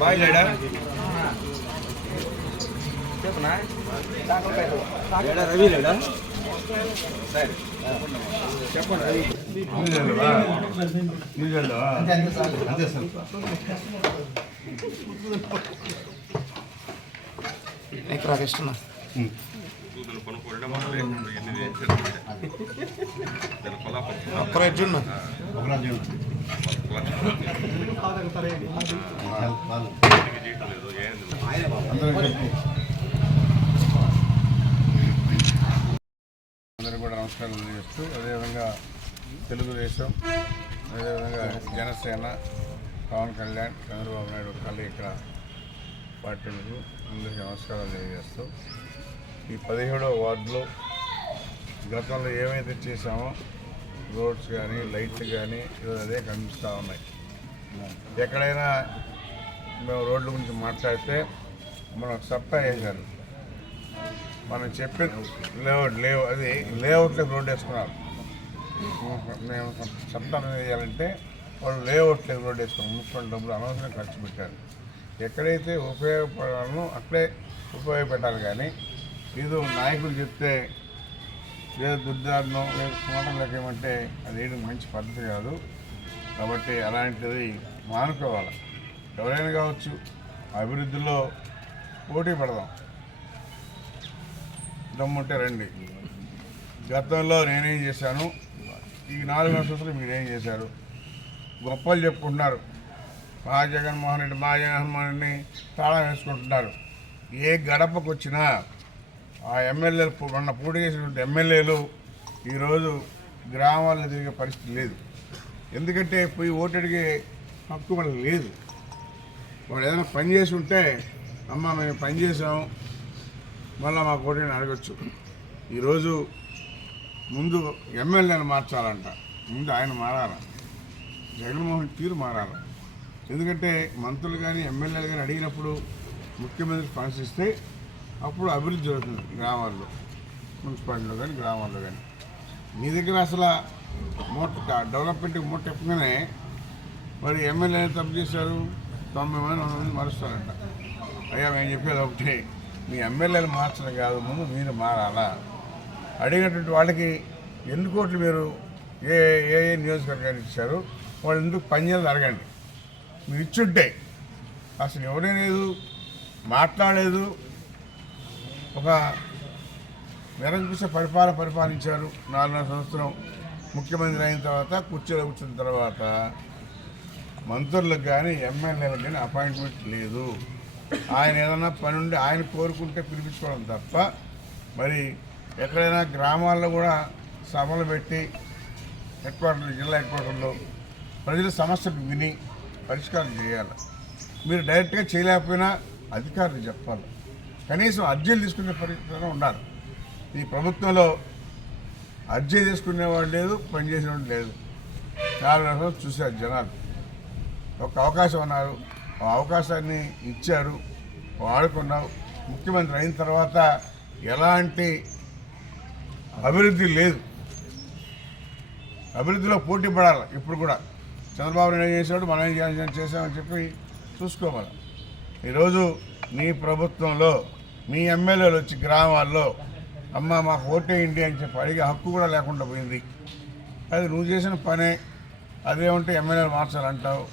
Bye లేడా? లేడా రవి లేడా? సరే. చెప్పండి రవి. అంతే సార్. ఒక్కరు అందరూ కూడా నమస్కారం తెలియజేస్తూ అదేవిధంగా తెలుగుదేశం అదేవిధంగా జనసేన పవన్ కళ్యాణ్ చంద్రబాబు నాయుడు కలయిక పార్టీలకు అందరికీ నమస్కారాలు తెలియజేస్తూ ఈ పదిహేడవ వార్డులో గతంలో ఏమైతే చేశామో రోడ్స్ కానీ లైట్లు కానీ ఈరోజు అదే కనిపిస్తూ ఉన్నాయి. ఎక్కడైనా మేము రోడ్ల గురించి మాట్లాడితే మనం సప్పా వేశారు మనం చెప్పిన లేఅవుట్ లేవు అది లేఅవుట్లోకి రోడ్డు వేసుకున్నారు. మేము శబ్దం వేయాలంటే వాళ్ళు లేఅవుట్లోకి రోడ్డు వేసుకున్నారు. మున్సిపల్ డబ్బులు అనవసరం ఖర్చు పెట్టారు. ఎక్కడైతే ఉపయోగపడాలో అట్లే ఉపయోగపెట్టాలి కానీ ఏదో నాయకులు చెప్తే ఏదో దుర్దారణం ఏదో స్మోటం లెక్కమంటే అది వేయడం మంచి పద్ధతి కాదు. కాబట్టి అలాంటిది మానుకోవాలి. ఎవరైనా కావచ్చు అభివృద్ధిలో పోటీ పడదాం. దమ్ముంటే రండి. గతంలో నేనేం చేశాను? ఈ నాలుగు సంవత్సరాలు మీరేం చేశారు? గొప్పలు చెప్పుకుంటున్నారు. మా జగన్మోహన్ రెడ్డి మా జగన్మోహన్ రెడ్డిని తాళం వేసుకుంటున్నారు. ఏ గడపకు వచ్చినా ఆ ఎమ్మెల్యేలు మొన్న పోటీ చేసినటువంటి ఎమ్మెల్యేలు ఈరోజు గ్రామాల్లో తిరిగే పరిస్థితి లేదు. ఎందుకంటే పోయి ఓటు అడిగే హక్కు వాళ్ళకి లేదు. వాడు ఏదైనా పని చేసి ఉంటే అమ్మ మేము పని చేసాం మళ్ళీ మా కోటిని అడగచ్చు. ఈరోజు ముందు ఎమ్మెల్యేని మార్చాలంట. ముందు ఆయన మారాల. జగన్మోహన్ తీరు మారాల. ఎందుకంటే మంత్రులు కానీ ఎమ్మెల్యేలు కానీ అడిగినప్పుడు ముఖ్యమంత్రి స్పందిస్తే అప్పుడు అభివృద్ధి జరుగుతుంది గ్రామాల్లో మున్సిపాలిటీలో కానీ గ్రామాల్లో కానీ. మీ దగ్గర అసలు మూట డెవలప్మెంట్కి మూట ఎప్పగానే మరి ఎమ్మెల్యే తప్పు చేశారు? తొంభై మంది వంద మంది మరుస్తారంట. అయ్యా మేము చెప్పేది ఒకటి మీ ఎమ్మెల్యేలు మార్చడం కాదు ముందు మీరు మారాలా? అడిగినటువంటి వాళ్ళకి ఎన్ని కోట్లు మీరు ఏ ఏ ఏ నియోజకవర్గానికి ఇచ్చారు? వాళ్ళు ఎందుకు పనిచేయాలి అడగండి. మీరు ఇచ్చుంటే. అసలు ఎవరే లేదు మాట్లాడలేదు ఒక నిరంకుశ పరిపాలన పరిపాలించారు నాలుగున్నర సంవత్సరం ముఖ్యమంత్రి అయిన తర్వాత కుర్చీలో కూర్చున్న తర్వాత మంత్రులకు కానీ ఎమ్మెల్యేలకు కానీ అపాయింట్మెంట్ లేదు. ఆయన ఏదైనా పని ఉండి ఆయన కోరుకుంటే పిలిపించుకోవడం తప్ప మరి ఎక్కడైనా గ్రామాల్లో కూడా సభలు పెట్టి హెడ్ క్వార్టర్ జిల్లా హెడ్ క్వార్టర్లో ప్రజల సమస్యలు విని పరిష్కారం చేయాలి. మీరు డైరెక్ట్గా చేయలేకపోయినా అధికారులు చెప్పాలి. కనీసం అర్జీలు తీసుకునే పరిస్థితిలో ఉన్నారు. ఈ ప్రభుత్వంలో అర్జీ తీసుకునేవాడు లేదు పనిచేసేవాడు లేదు. నాలుగు రోజులు చూశారు జనాలు. ఒక అవకాశం ఉన్నారు ఆ అవకాశాన్ని ఇచ్చారు వాడుకున్నావు ముఖ్యమంత్రి అయిన తర్వాత ఎలాంటి అభివృద్ధి లేదు. అభివృద్ధిలో పోటీ పడాలి ఇప్పుడు కూడా. చంద్రబాబు నాయుడు ఏం చేశాడు మనం ఏం చేసామని చెప్పి చూసుకోవాలి. ఈరోజు నీ ప్రభుత్వంలో మీ ఎమ్మెల్యేలు వచ్చి గ్రామాల్లో అమ్మ మాకు ఓటేయండి అని చెప్పి అడిగే హక్కు కూడా లేకుండా పోయింది. అది నువ్వు చేసిన పనే. అదేమంటే ఎమ్మెల్యేలు మార్చాలంటావు.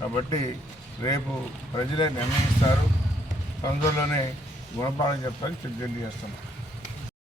కాబట్టి రేపు ప్రజలే నిర్ణయిస్తారు. తొందరలోనే గుణపాఠం చెప్తానికి సిద్ధం